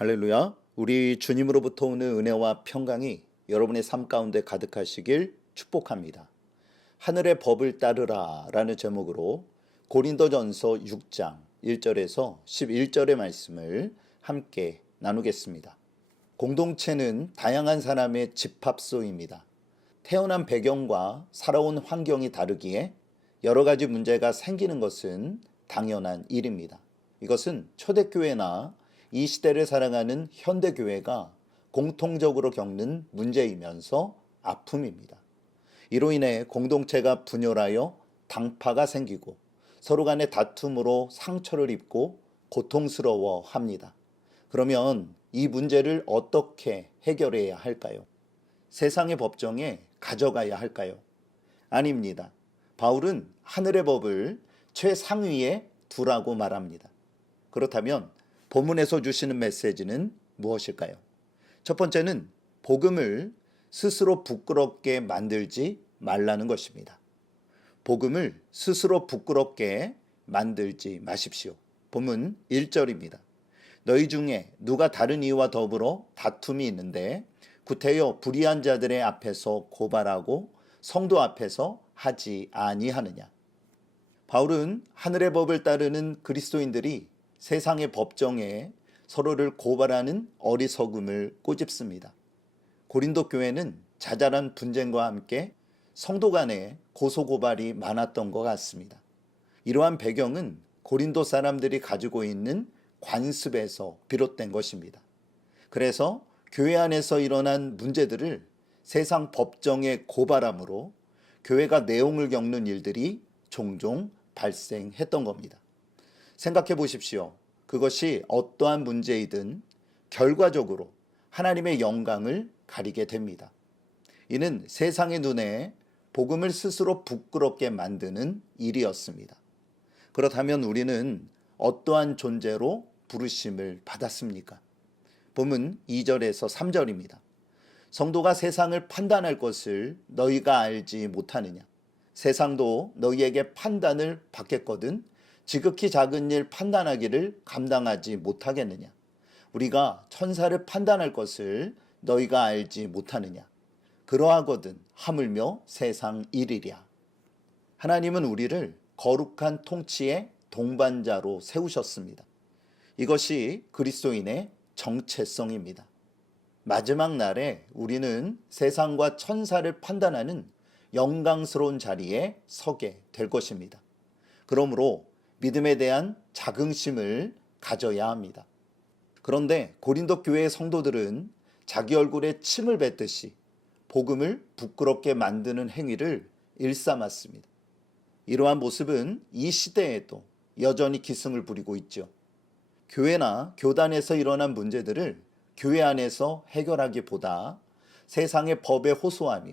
할렐루야. 우리 주님으로부터 오는 은혜와 평강이 여러분의 삶 가운데 가득하시길 축복합니다. 하늘의 법을 따르라 라는 제목으로 고린도전서 6장 1절에서 11절의 말씀을 함께 나누겠습니다. 공동체는 다양한 사람의 집합소입니다. 태어난 배경과 살아온 환경이 다르기에 여러 가지 문제가 생기는 것은 당연한 일입니다. 이것은 초대교회나 이 시대를 살아가는 현대교회가 공통적으로 겪는 문제이면서 아픔입니다. 이로 인해 공동체가 분열하여 당파가 생기고 서로 간의 다툼으로 상처를 입고 고통스러워 합니다. 그러면 이 문제를 어떻게 해결해야 할까요? 세상의 법정에 가져가야 할까요? 아닙니다. 바울은 하늘의 법을 최상위에 두라고 말합니다. 그렇다면 본문에서 주시는 메시지는 무엇일까요? 첫 번째는 복음을 스스로 부끄럽게 만들지 말라는 것입니다. 복음을 스스로 부끄럽게 만들지 마십시오. 본문 1절입니다. 너희 중에 누가 다른 이와 더불어 다툼이 있는데 구태여 불의한 자들의 앞에서 고발하고 성도 앞에서 하지 아니하느냐. 바울은 하늘의 법을 따르는 그리스도인들이 세상의 법정에 서로를 고발하는 어리석음을 꼬집습니다. 고린도 교회는 자잘한 분쟁과 함께 성도 간의 고소고발이 많았던 것 같습니다. 이러한 배경은 고린도 사람들이 가지고 있는 관습에서 비롯된 것입니다. 그래서 교회 안에서 일어난 문제들을 세상 법정에 고발함으로 교회가 내용을 겪는 일들이 종종 발생했던 겁니다. 생각해 보십시오. 그것이 어떠한 문제이든 결과적으로 하나님의 영광을 가리게 됩니다. 이는 세상의 눈에 복음을 스스로 부끄럽게 만드는 일이었습니다. 그렇다면 우리는 어떠한 존재로 부르심을 받았습니까? 본문 2절에서 3절입니다. 성도가 세상을 판단할 것을 너희가 알지 못하느냐? 세상도 너희에게 판단을 받겠거든 지극히 작은 일 판단하기를 감당하지 못하겠느냐? 우리가 천사를 판단할 것을 너희가 알지 못하느냐? 그러하거든 하물며 세상 일이랴. 하나님은 우리를 거룩한 통치의 동반자로 세우셨습니다. 이것이 그리스도인의 정체성입니다. 마지막 날에 우리는 세상과 천사를 판단하는 영광스러운 자리에 서게 될 것입니다. 그러므로 믿음에 대한 자긍심을 가져야 합니다. 그런데 고린도 교회의 성도들은 자기 얼굴에 침을 뱉듯이 복음을 부끄럽게 만드는 행위를 일삼았습니다. 이러한 모습은 이 시대에도 여전히 기승을 부리고 있죠. 교회나 교단에서 일어난 문제들을 교회 안에서 해결하기보다 세상의 법에 호소하며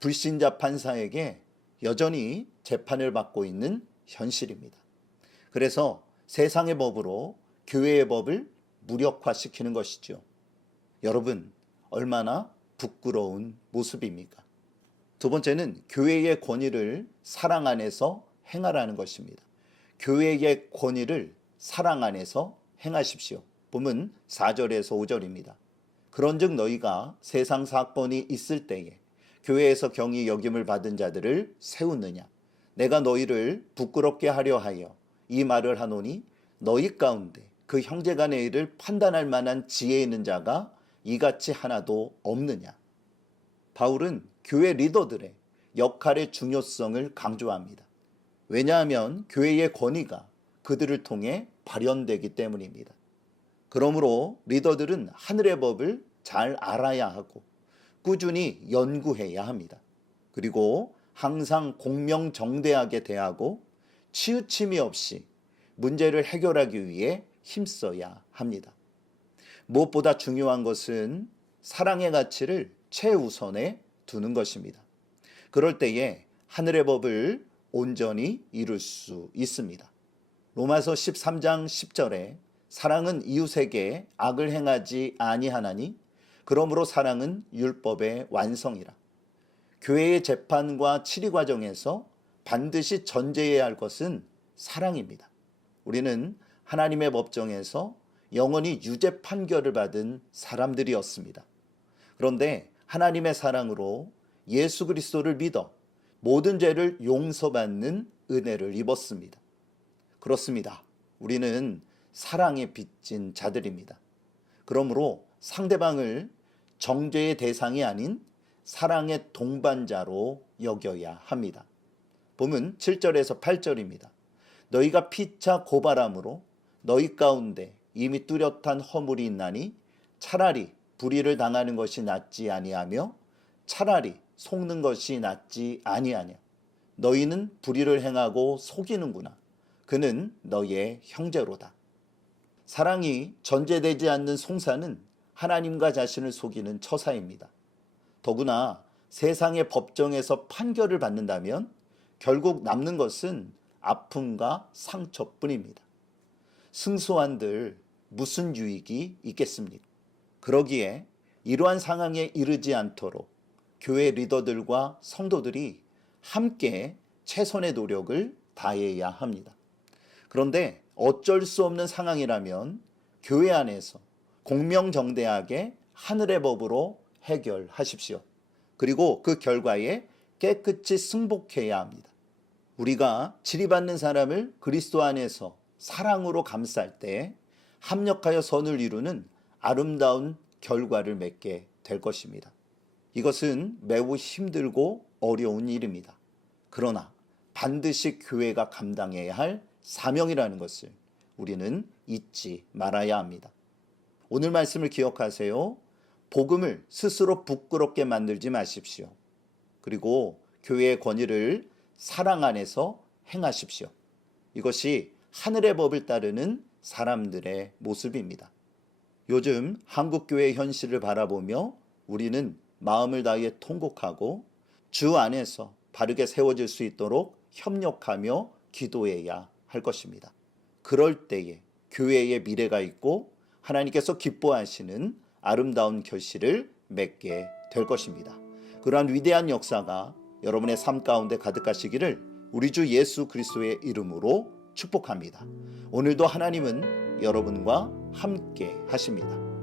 불신자 판사에게 여전히 재판을 받고 있는 현실입니다. 그래서 세상의 법으로 교회의 법을 무력화시키는 것이죠. 여러분, 얼마나 부끄러운 모습입니까? 두 번째는 교회의 권위를 사랑 안에서 행하라는 것입니다. 교회의 권위를 사랑 안에서 행하십시오. 본문 4절에서 5절입니다. 그런즉 너희가 세상 사건이 있을 때에 교회에서 경히 여김을 받은 자들을 세우느냐? 내가 너희를 부끄럽게 하려 하여 이 말을 하노니 너희 가운데 그 형제간의 일을 판단할 만한 지혜 있는 자가 이같이 하나도 없느냐. 바울은 교회 리더들의 역할의 중요성을 강조합니다. 왜냐하면 교회의 권위가 그들을 통해 발현되기 때문입니다. 그러므로 리더들은 하늘의 법을 잘 알아야 하고 꾸준히 연구해야 합니다. 그리고 항상 공명정대하게 대하고 치우침이 없이 문제를 해결하기 위해 힘써야 합니다. 무엇보다 중요한 것은 사랑의 가치를 최우선에 두는 것입니다. 그럴 때에 하늘의 법을 온전히 이룰 수 있습니다. 로마서 13장 10절에 사랑은 이웃에게 악을 행하지 아니하나니 그러므로 사랑은 율법의 완성이라. 교회의 재판과 치리 과정에서 반드시 전제해야 할 것은 사랑입니다. 우리는 하나님의 법정에서 영원히 유죄 판결을 받은 사람들이었습니다. 그런데 하나님의 사랑으로 예수 그리스도를 믿어 모든 죄를 용서받는 은혜를 입었습니다. 그렇습니다. 우리는 사랑에 빚진 자들입니다. 그러므로 상대방을 정죄의 대상이 아닌 사랑의 동반자로 여겨야 합니다. 보면 7절에서 8절입니다. 너희가 피차 고발함으로 너희 가운데 이미 뚜렷한 허물이 있나니 차라리 불의를 당하는 것이 낫지 아니하며 차라리 속는 것이 낫지 아니하냐. 너희는 불의를 행하고 속이는구나. 그는 너희의 형제로다. 사랑이 전제되지 않는 송사는 하나님과 자신을 속이는 처사입니다. 더구나 세상의 법정에서 판결을 받는다면 결국 남는 것은 아픔과 상처뿐입니다. 승소한들 무슨 유익이 있겠습니까? 그러기에 이러한 상황에 이르지 않도록 교회 리더들과 성도들이 함께 최선의 노력을 다해야 합니다. 그런데 어쩔 수 없는 상황이라면 교회 안에서 공명정대하게 하늘의 법으로 해결하십시오. 그리고 그 결과에 깨끗이 승복해야 합니다. 우리가 치리받는 사람을 그리스도 안에서 사랑으로 감쌀 때 합력하여 선을 이루는 아름다운 결과를 맺게 될 것입니다. 이것은 매우 힘들고 어려운 일입니다. 그러나 반드시 교회가 감당해야 할 사명이라는 것을 우리는 잊지 말아야 합니다. 오늘 말씀을 기억하세요. 복음을 스스로 부끄럽게 만들지 마십시오. 그리고 교회의 권위를 사랑 안에서 행하십시오. 이것이 하늘의 법을 따르는 사람들의 모습입니다. 요즘 한국교회의 현실을 바라보며 우리는 마음을 다해 통곡하고 주 안에서 바르게 세워질 수 있도록 협력하며 기도해야 할 것입니다. 그럴 때에 교회의 미래가 있고 하나님께서 기뻐하시는 아름다운 결실을 맺게 될 것입니다. 그러한 위대한 역사가 여러분의 삶 가운데 가득하시기를 우리 주 예수 그리스도의 이름으로 축복합니다. 오늘도 하나님은 여러분과 함께 하십니다.